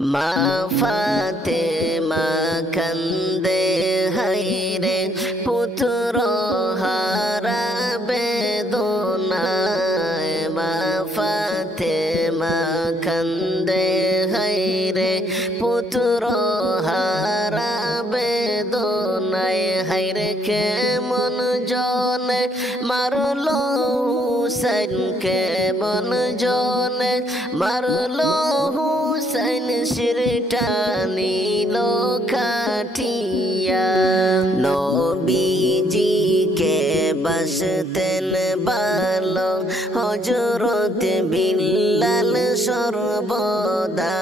মা ফাতেমা কান্দে হায়রে পুত্র হারা বেদনায় মা ফাতেমা কান্দে হায়রে পুত্র হারা বেদনায় হায়রে কেমন জনে মারলো হুসাইন কেমন জনে মারলো হুসাইন শিরটা নিল কাঠিয়া নবীজি কে বসতেন ভালো হযরত বিল্লাল সর্বদা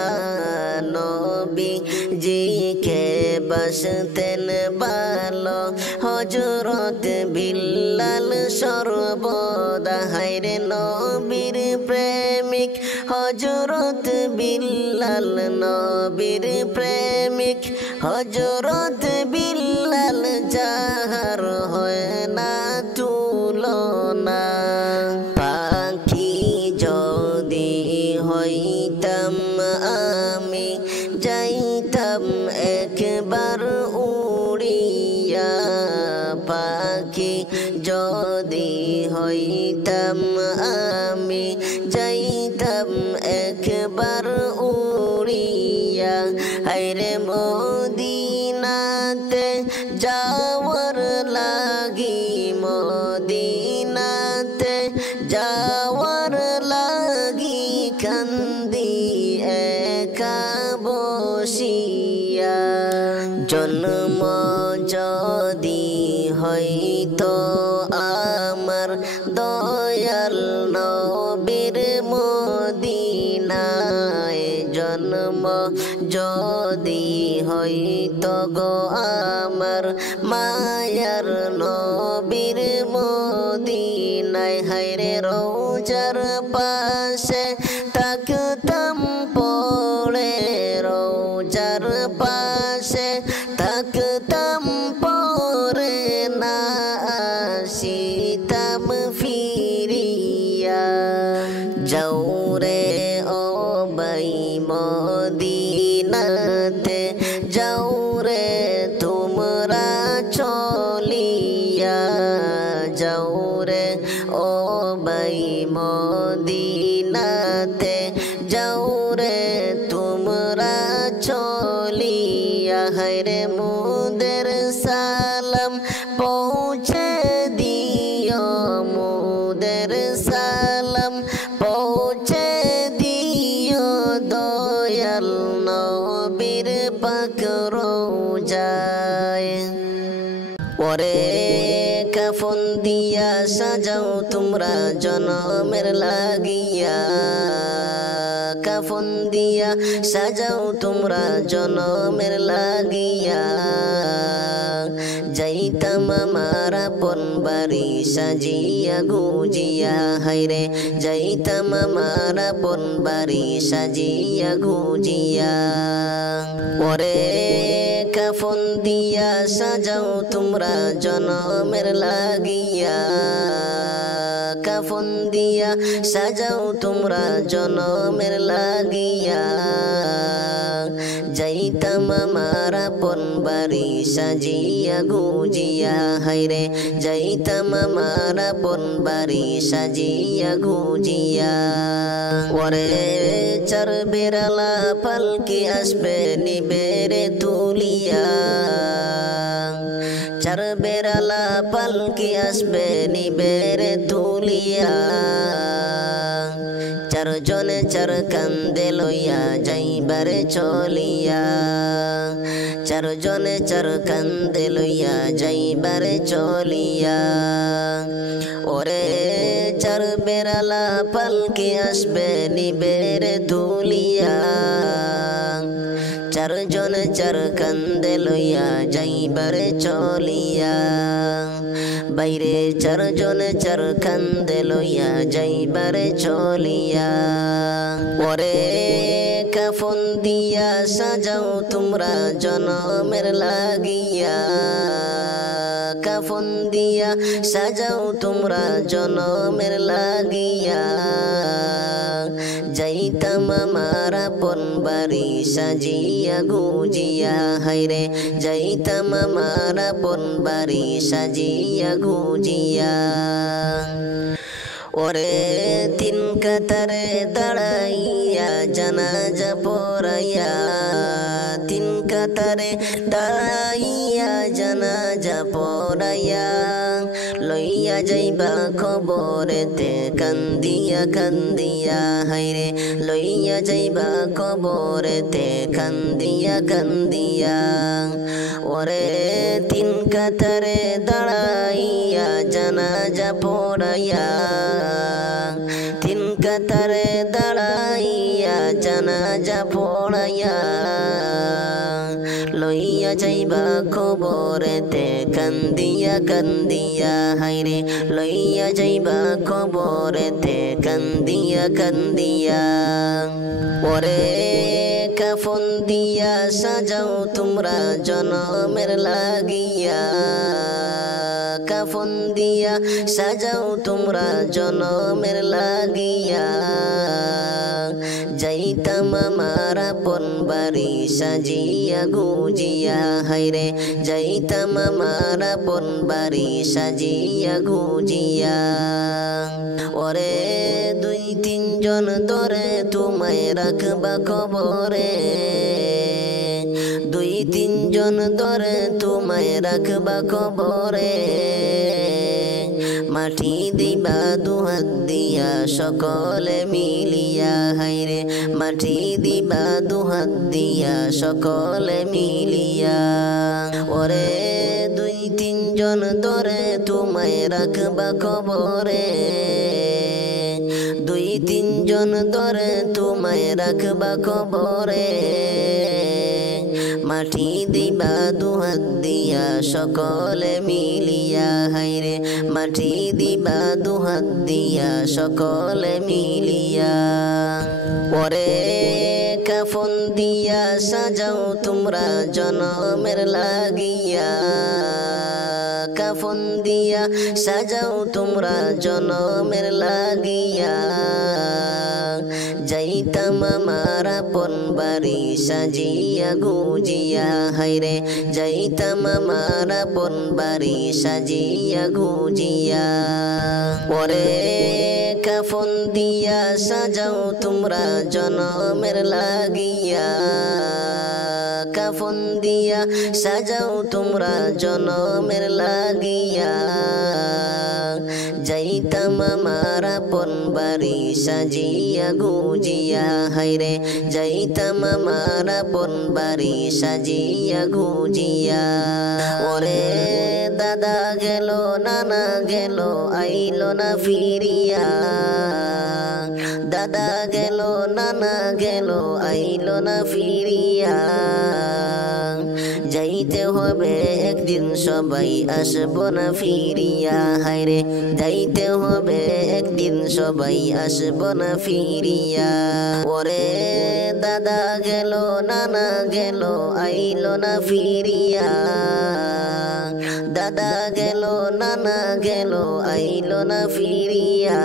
নবীজি কে বসতেন ভালো হযরত বিল্লাল সর্বদা হায়রে নবীর প্রেমিক হযরত বিল্লাল নবীর প্রেমিক হযরত বিল্লাল যাহার হয় না তুলনা পাখি যদি হইতাম আমি যাইতাম একবার উড়িয়া পাখি যদি হইতাম আমি যাইতাম একবার উড়িয়া হায়রে মদিনাতে যাওয়ার লাগি মদিনাতে যাওয়ার লাগি কান্দি একা বসিয়া জন্ম যদি হইতো আমার দয়াল নবীর মদিনায় জন্ম যদি হইতো গো আমার মায়ার নবীর মদিনায় হায়রে রোজার পাশে তাকতাম পড়ে রোজার পাশে তাকতাম পড়ে না আসিতাম ফিরিয়া যাওরে ও বাই মদিনাতে যাওরে তোমরা চলিয়া যাওরে ও বাই মদিনাতে যাওরে তোমরা চলিয়া হায়রে মুদের সালাম পৌঁছে দিও মুদের সালাম পৌঁছে দিও দয়াল নবীর পাক রোজায় ওরে কাফন দিয়া সাজাও তোমরা জনমের লাগিয়া কাফন দিয়া সাজাও তোমরা জনমের লাগিয়া যাইতাম আমার আপন বাড়ি সাজিয়া গুজিয়া হায়রে যাইতাম আমার আপন বাড়ি সাজিয়া গুজিয়া ওরে কাফন দিয়া সাজাও তোমরা জনমের লাগিয়া কাফন দিয়া সাজাও তোমরা জনমের লাগিয়া যাইতাম আমার আপন বাড়ি সাজিয়া গুজিয়া হায়রে যাইতাম আমার আপন বাড়ি সাজিয়া গুজিয়া ওরে চার বেড়ালা পালকি আসবে নিবেরে তুলিয়া চার বেড়ালা পালকি আসবে নিবেরে তুলিয়া চার জনে চার কান্দে লইয়া যাইবারে চলিয়া চার জনে চার কান্দে লইয়া যাইবারে চলিয়া ওরে চার বেড়ালা পালকি আসবে নিবেরে তুলিয়া চার জনে চার কান্দে লইয়া যাইবারে চলিয়া বাইরে চার জনে চার কান্দে লইয়া যাইবারে চলিয়া ওরে কাফন দিয়া সাজাও তোমরা জনমের লাগিয়া কাফন দিয়া সাজাও তোমরা জনমের লাগিয়া যাইতাম আমার আপন বাড়ি সাজিয়া গুজিয়া হায়রে যাইতাম আমার আপন বাড়ি সাজিয়া গুজিয়া ওরে তিন কাতারে দাঁড়াইয়া জানাজা পড়াইয়া তিন কাতারে দাঁড়াইয়া জানাজা পড়াইয়া লইয়া যাইবা খবরেতে কান্দিয়া কান্দিয়া হায়রে লইয়া যাইবা খবরেতে কান্দিয়া কান্দিয়া ওরে তিন কাতারে দাঁড়াইয়া জানাজা পড়াইয়া তিন কাতারে দাঁড়াইয়া জানাজা পড়াইয়া লইয়া যাইবা খবরেতে কান্দিয়া কান্দিয়া হায়রে লইয়া যাইবা খবরেতে কান্দিয়া কান্দিয়া ওরে কাফন দিয়া সাজাও তোমরা জনমের লাগিয়া কাফন দিয়া সাজাও তোমরা জনমের লাগিয়া যাইতাম আমার আপন বাড়ি সাজিয়া গুজিয়া হায়রে যাইতাম আমার আপন বাড়ি সাজিয়া গুজিয়া ওরে দুই তিনজন ধরে তোমায় রাখবা খবরে দুই তিনজন ধরে তোমায় রাখবা খবরে মাটি দিবা দুহাত দিয়া সকলে মিলিয়া হায়রে মাটি দিবা দুহাত দিয়া সকলে মিলিয়া ওরে দুই তিনজন ধরে তোমায় রাখবা খবরে দুই তিনজন ধরে তোমায় রাখবা খবরে মাটি দিবা দুহাত দিয়া সকলে মিলিয়া হায়রে মাটি দিবা দুহাত দিয়া সকলে মিলিয়া ওরে কাফন দিয়া সাজাও তোমরা জনমের লাগিয়া কাফন দিয়া সাজাও তোমরা জনমের লাগিয়া যাইতাম আমার আপন বাড়ি সাজিয়া গুজিয়া হায়রে যাইতাম আমার আপন বাড়ি সাজিয়া গুজিয়া ওরে কাফন দিয়া সাজাও তোমরা জনমের লাগিয়া কাফন দিয়া সাজাও তোমরা জনমের লাগিয়া যাইতাম আমার আপন বাড়ি সাজিয়া গুজিয়া হায়রে যাইতাম আমার আপন বাড়ি সাজিয়া গুজিয়া ওরে দাদা গেল নানা গেল আইলো না ফিরিয়া দাদা গেল নানা গেল আইলো না ফিরিয়া যাইতে হবে একদিন সবাই আসবো না ফিরিয়া হায়রে যাইতে হবে একদিন সবাই আসবো না ফিরিয়া ওরে দাদা গেল নানা গেল আইলো না ফিরিয়া দাদা গেল নানা গেল আইলো না ফিরিয়া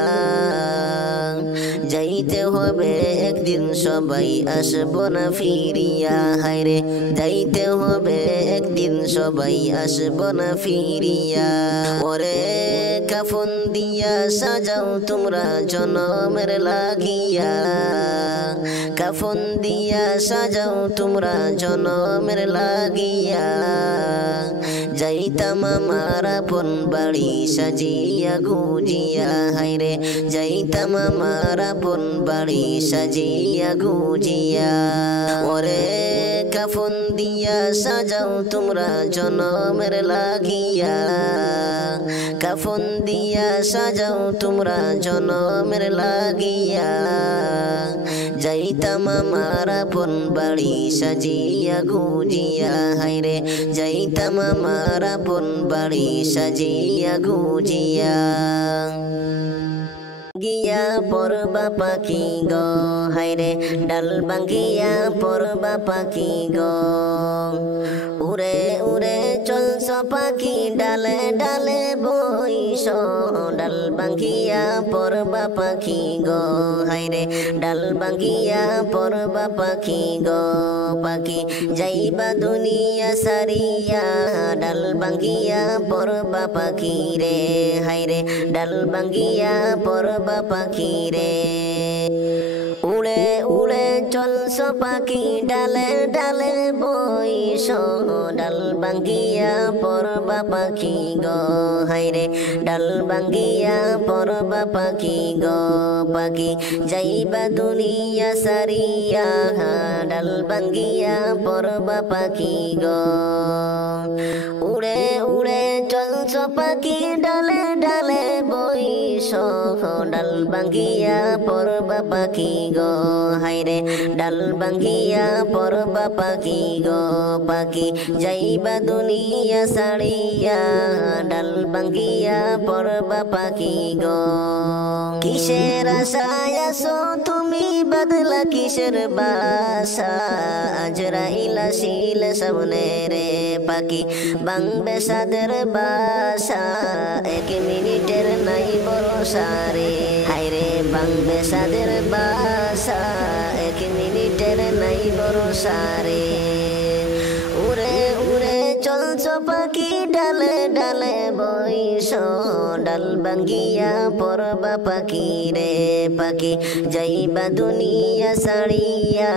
যাইতে হবে একদিন সবাই আসবো না ফিরিয়া হায়রে যাইতে হবে একদিন সবাই আসবো না ফিরিয়া ওরে কাফন দিয়া সাজাও তোমরা জনমের লাগিয়া কাফন দিয়া সাজাও তোমরা জনমের লাগিয়া যাইতাম আমার আপন বাড়ি সাজিয়া গুজিয়া হায়রে যাইতাম আমার আপন বাড়ি সাজিয়া গুজিয়া ওরে কাফন দিয়া সাজাও তোমরা জনমের লাগিয়া কাফন দিয়া সাজাও তোমরা জনমের লাগিয়া যাইতাম আমার আপন বাড়ি সাজিয়া গুজিয়া হায়রে যাইতাম আমার আপন বাড়ি সাজিয়া গুজিয়া ভাঙ্গিয়া পড়বা পাখি গো হায়রে ডাল ভাঙ্গিয়া পড়বা পাখি গো উড়ে উড়ে চলছ পাখি ডালে ডালে বইস ডাল ভাঙ্গিয়া পড়বা পাখি গো হায়রে ডাল ভাঙ্গিয়া পড়বা পাখি গো পাখি যাইবা দুনিয়া সারিয়া ডাল ভাঙ্গিয়া পড়বা পাখি রে হায়রে ডাল ভাঙ্গিয়া পড়বা পাখি রে উড়ে উড়ে চলছ পাখি ডালে ডালে বইস ডাল ভাঙ্গিয়া পড়বা পাখি গো হায়রে ডাল ভাঙ্গিয়া পড়বা পাখি গো পাখি যাইবা দুনিয়া সারিয়া ডাল ভাঙ্গিয়া পড়বা পাখি গো উড়ে উড়ে চলছ পাখি ডালে ডালে বইস ডাল ভাঙ্গিয়া পড়বা পাখি গো হায়রে ডাল ভাঙ্গিয়া পড়বা পাখি গো পাখি যাইবা দুনিয়া সারিয়া ডাল ভাঙ্গিয়া পড়বা পাখি গো কিসের আশায় আছো তুমি বদলা কিসের বাসা আজরাইল আসিল সামনে রে পাখি ভাঙবে সাদের বাসা এক মিনিটের নাই ভরসা রে হায়রে ভাঙবে সাদের বাসা এক মিনিটের নাই ভরসা রে উড়ে উড়ে চলছ পাখি ডালে ডালে বইস ডাল ভাঙ্গিয়া পড়বা পাখি রে পাখি যাইবা দুনিয়া সারিয়া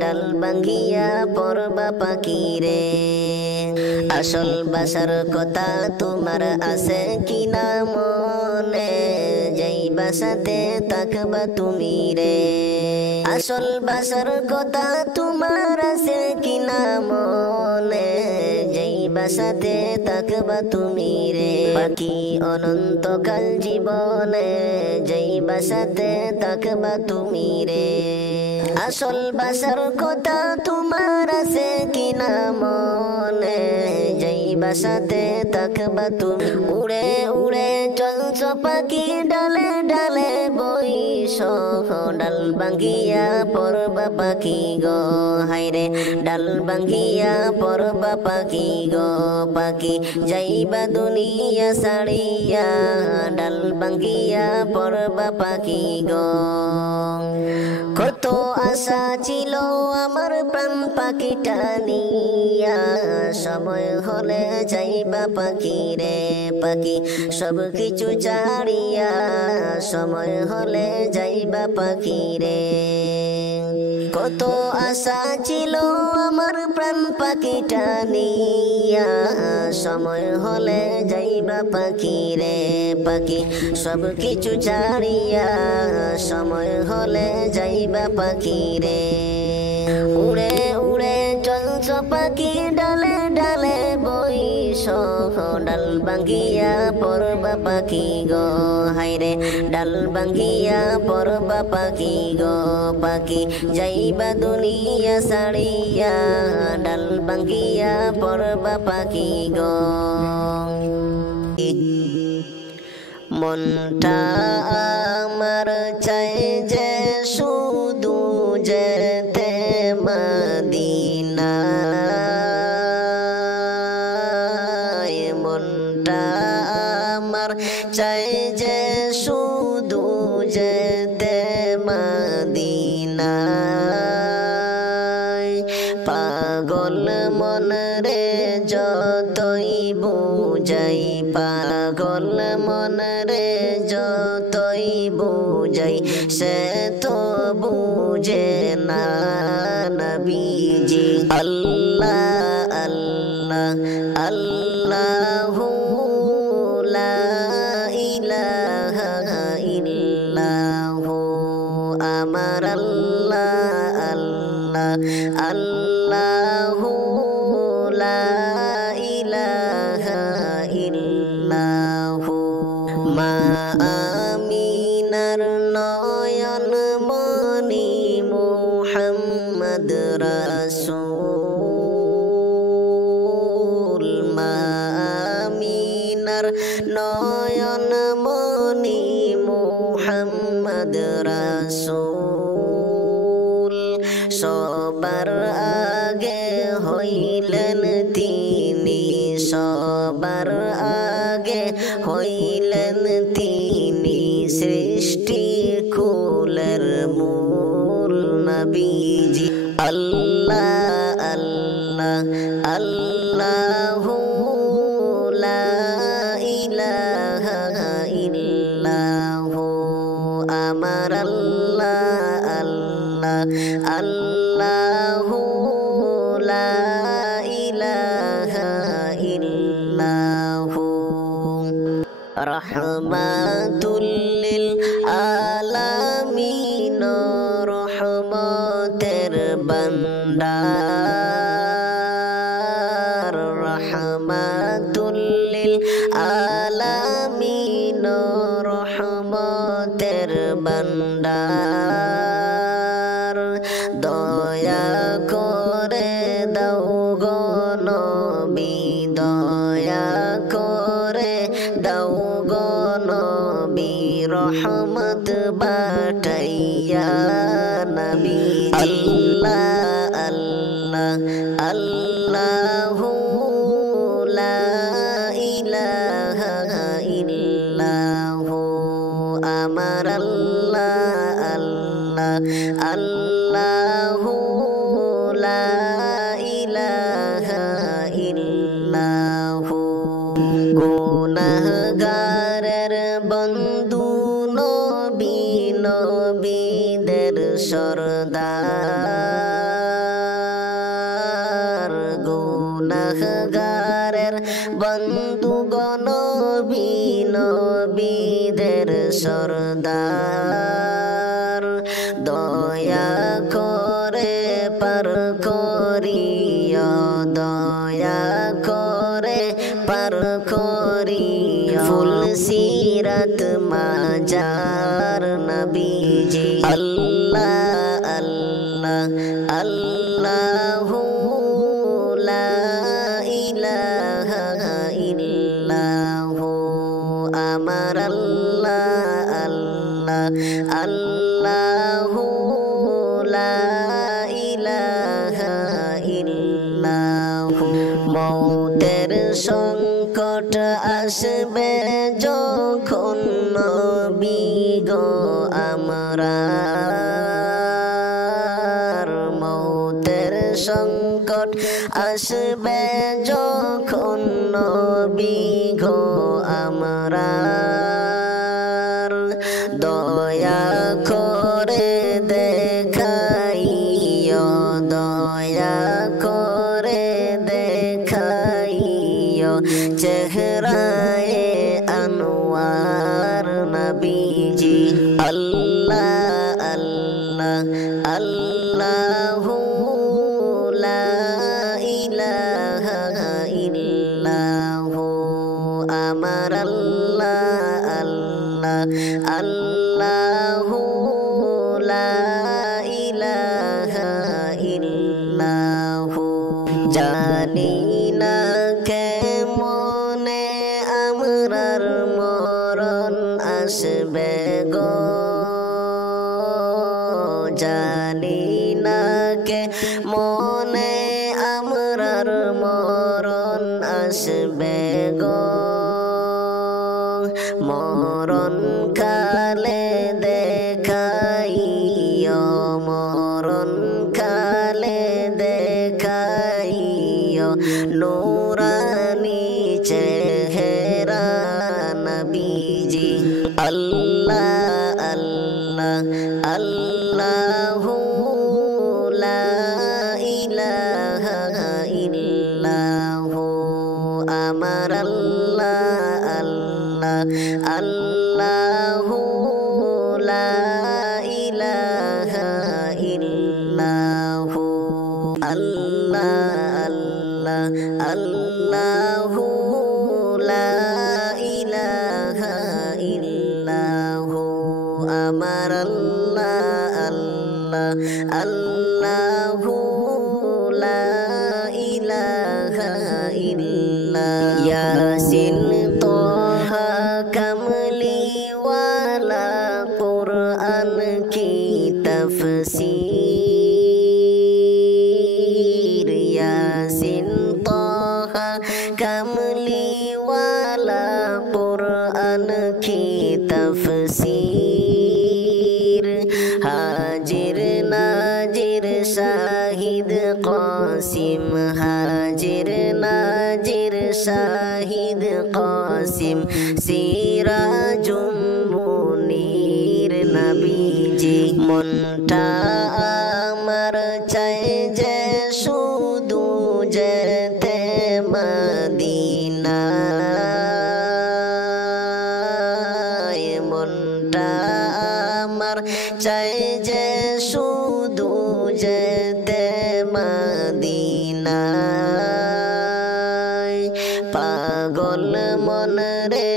ডাল ভাঙ্গিয়া পড়বা পাখি রে আসল বাসার কথা তোমার আছে কিনা মনে যাইবা সাথে থাকবা তুমি রে আসল বাসার কথা তোমার আছে কিনা মনে যাইবা সাথে থাকবা তুমি রে পাখি অনন্তকাল জীবনে যাইবা সাথে থাকবা তুমি রে আসল বাসার কথা তোমার আছে কিনা মনে যাইবা সাথে থাকবা তুমি উড়ে উড়ে চলছ পাখি ডালে ডালে বইস ডাল ভাঙ্গিয়া পড়বা পাখি গো হায়রে ডাল ভাঙ্গিয়া পড়বা পাখি গো পাখি যাইবা দুনিয়া সারিয়া ডাল ভাঙ্গিয়া পড়বা পাখি গো কত আশা ছিল আমার প্রাণ পাখিটা নিয়া সময় হলে যাইবা পাখি রে পাখি সব কিছু ছাড়িয়া সময় হলে যাইবা পাখি রে কত আশা ছিল আমার প্রাণ পাখিটা নিয়া সময় হলে যাইবা পাখি রে পাখি সব কিছু ছাড়িয়া সময় হলে যাইবা পাখি রে উড়ে উড়ে চলছ পাখি ডালে ডালে বইস ডাল ভাঙ্গিয়া পড়বা পাখি গো হায়রে ডাল ভাঙ্গিয়া পড়বা পাখি গো পাখি যাইবা দুনিয়া সারিয়া ডাল ভাঙ্গিয়া পড়বা পাখি গো মনটা আমার চাই যে শুধু যেতে মদিনায় মনটা আমার চাই যে শুধু যেতে মদিনায় পাগল মন রে যতই বুঝাই পাগল মন রে যতই বুঝাই সে তো বুঝে না নবীজি আল্লাহ আল্লাহ আল্লাহু লা ইলাহা ইল্লাহু আমার আল্লাহ আল্লাহ আল্লাহু লা ইলাহা ইল্লাহু মা আমিনার নয়ন মনি মুহাম্মদ রাসূল মা আমিনার নয়ন মনি মুহাম্মদ হইলেন তিনি সবার আগে হইলেন তিনি সৃষ্টি কুলের মূল নবীজি আল্লাহ আল্লাহ আল্লাহু লা ইলাহা ইল্লাহু আমার আল্লাহ আল্লাহ আল্লাহু লা ইলাহা ইল্লাহু রহমাতুল লিল আলামিন রহমতের ভান্ডার রহমাতুল লিল আলামিন রহমতের ভান্ডার দয়া করে দাও গো নবী দয়া করে দাও গো নবী রহমত বাটাইয়া নবী আল্লাহ আল্লাহ আল্লাহু লা ইলাহা ইল্লাহু আমার আল্লাহ আল্লাহ আল্লাহু লা ইলাহা ইল্লাহু গুনাহগারের বন্ধু নবী নবীদের সরদার গুনাহগারের বন্ধু নবী নবীদের সরদার দয়া করে পার করিয়া দয়া করে পার করিয়া ফুল সিরাত মাজার নবীজি আল্লাহ আল্লাহ আল্লাহু লা ইলাহা ইল্লাহু আমার আল্লাহ আল্লাহ আল্লাহু লা ইলাহা ইল্লাহু মৌতের সংকট আসবে যখন নবী গো আমরার মৌতের সংকট আসবে যখন নবী গো আমরার দয়া করে দেখাইও দয়া করে দেখাইও চেহারায়ে আনোয়ার নবীজি আল্লাহ আল্লাহ আল্লাহু লা ইলাহা ইল্লাহু আমার আল্লাহ আল্লাহ আল্লাহু লা ইলাহা ইল্লাহু জানি না কেমনে আমরার মরণ আসবে গো জানি না কে মনে আমরার মরণ আসবে গো মরণ কালে দেখাইও মরণ কালে দেখাইও নূরানি চেহারা নবীজি আল্লাহ আল্লাহ আল্লাহু লা ইলাহা ইল্লাহু আমার আল্লাহ আল্লাহ আল্লাহু লা ইলাহা ইল্লাহু আল্লাহ আল্লাহ আল্লাহু লা ইলাহা ইল্লাহু আমার আল্লাহ আল্লাহ আল্লাহু লা ইলাহা ইল্লাহু ইয়াসিন তোহা কামলিওয়ালা কুরআন কি তফসীর কামলিওয়ালা কুরআন কি তাফসীর হাজির নাজির শাহিদ কাসিম হাজির নাজির শাহিদ কাসিম সিরাজুম মুনীর নবীজি মনটা আমার চাই যে শুধু যেতে মদিনায় মনটা আমার চাই যে শুধু যেতে মদিনায় পাগল মন রে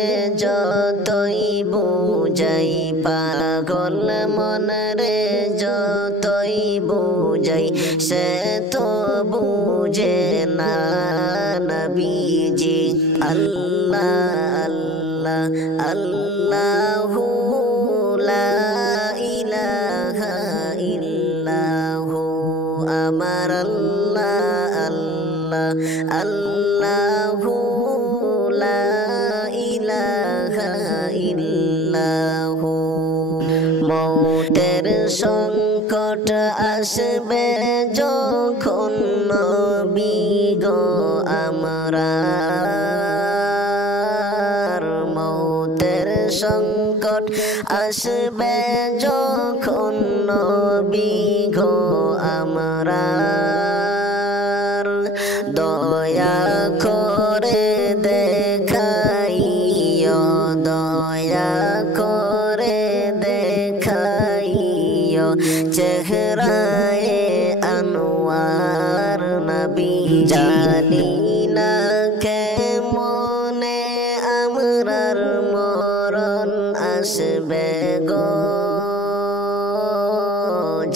যতই বুঝাই পাগল মন রে যতই বুঝাই সে তো বুঝে না নবীজি আল্লাহ আল্লাহ আল্লাহু লা ইলাহা ইল্লাহু আমার আল্লাহ আল্লাহ আল্লাহু লা ইলাহা ইল্লাহু মৌতের সংকট আসবে যখন নবী গো আমরার মৌতের সংকট আসবে যখন নবী গো আমরার দয়া করে দেখাইও দয়া করে দেখাইও চেহারায়ে আনোয়ার নবী জানি না কেমনে আমরার মরণ আসবে গো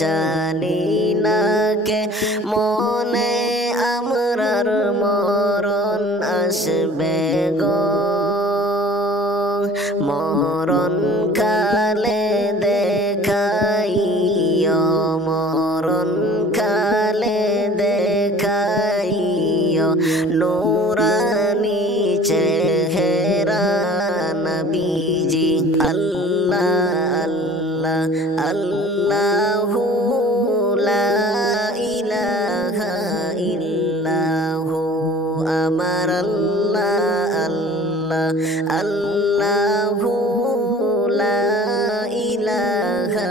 জানি না কে মনে আমরার মরণ আসবে গো মরণ কালে দেখাইও মরণ কালে দেখাইও নূরানি চেহারা নবীজি আল্লাহ আল্লাহ আল্লাহু লা ইলাহা ইল্লাহু আমার আল্লাহ আল্লাহ আল্লাহু লা ইলাহা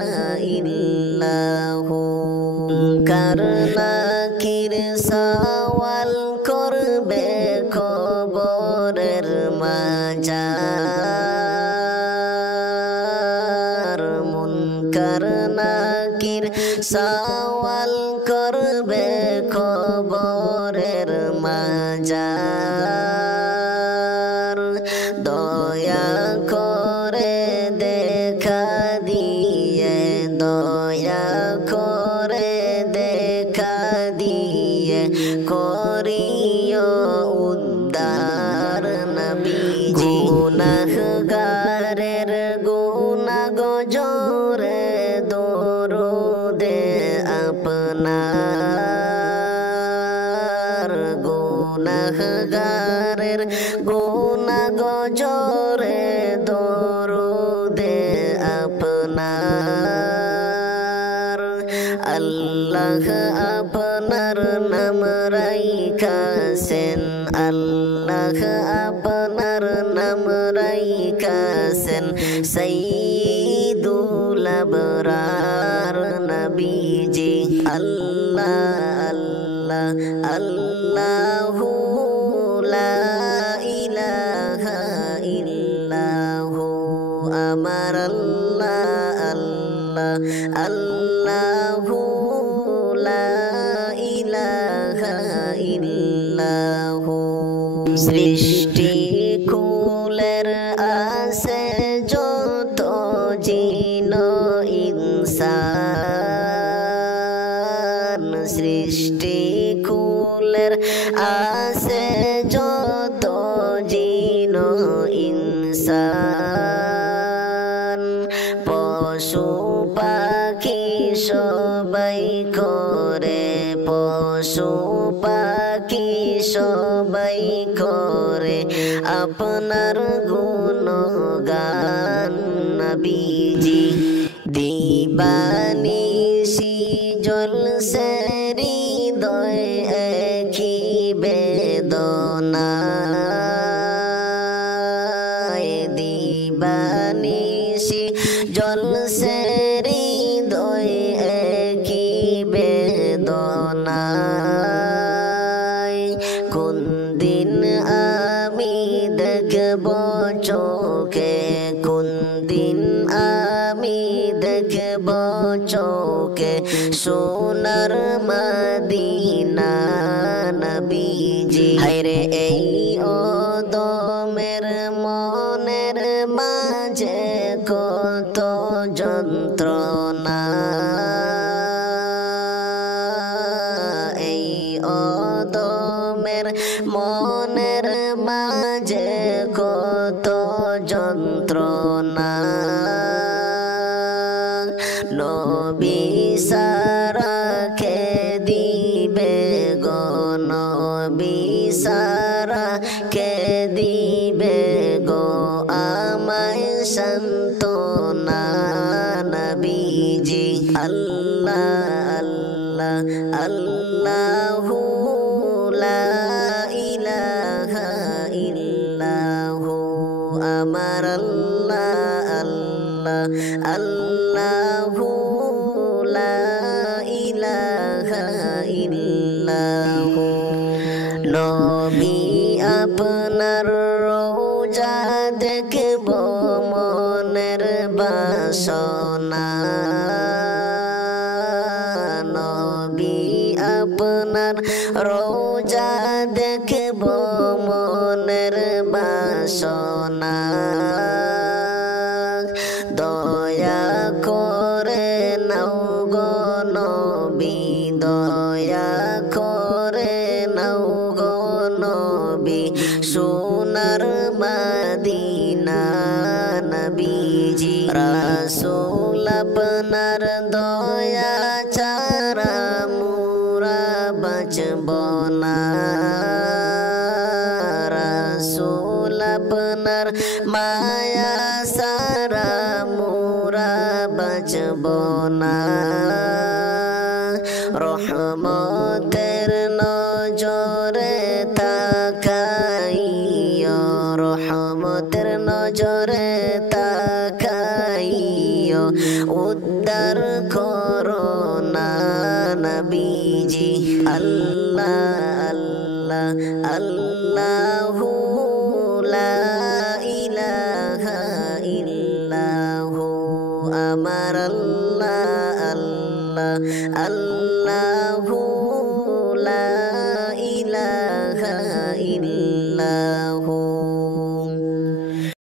ইল্লাহু কারনাকির সওয়াল করবে কবরের মাজার মুনকার নাকির সওয়াল করবে কবরের মাজার দয়া করে দেখা দিয়ে দয়া করে দেখা দিয়ে করিও উদ্ধার নবীজি গুনাহগারের গুনাহ গজরে দরুদে আপনার গুনাহগারের গুনাহ গজরে দরুদে আপনার আল্লাহ আপনার নাম রাইখাছেন আল্লাহ আপনার নাম রাইখাছেন সাইয়্যিদুল আবরার নবীজি আল্লাহ আল্লাহ আল্লাহু লা ইলাহা ইল্লাহু আমার আল্লাহ আল্লাহ আল্লাহু লা ইলাহা ইল্লাহু সৃষ্টি কুলের আছে যত জিন ইনসান সৃষ্টি কুলের আছে যত জিন ইনসান পশু পাখি সবাই করে পশু পাখি সবাই করে আপনার গুণগান নবীজি দিবানিশি জ্বলছে হৃদয় একই বেদনা দিবানিশি জ্বলছে হৃদয় একই বেদনা কোন দিন আমি দেখব চোখে কোন দিন আমি দেখব চোখে সোনার মদিনা নবীজি হায়রে এই ওদমের মনের মাঝে কত যন্ত্রণা এই ওদমের মনের মাঝে কত যন্ত্রণা নবী সারা কে দিবে গো নবী সারা কে দিবে গো আমায় সান্ত্বনা নবীজি আল্লাহ আল্লাহ আল্লাহু লা ইলাহা ইল্লাহু আমার আল্লাহ আল্লাহ আল্লাহু লা ইলাহা ইল্লাহু নবী আপনার রোজা দেখব মনের বাসনা নবী আপনার রোজা দেখব মনের বাসনা দয়া করে নাও গো নবী দয়া করে নাও গো নবী সোনার মদিনা নবীজি রাসূল আপনার দয়া ছাড়া মোরা বাঁচব না রাসূল আপনার মায়া সারা মোরা বাঁচব না রহমতের নজরে তাকাইও রহমতের নজরে তাকাইও উদ্ধার করোনা নবীজি আল্লাহ আল্লাহ আল্লাহু লা ইলাহা ইল্লাহু আমার আল্লাহ আল্লাহ আল্লাহু লা ইলাহা ইল্লাহু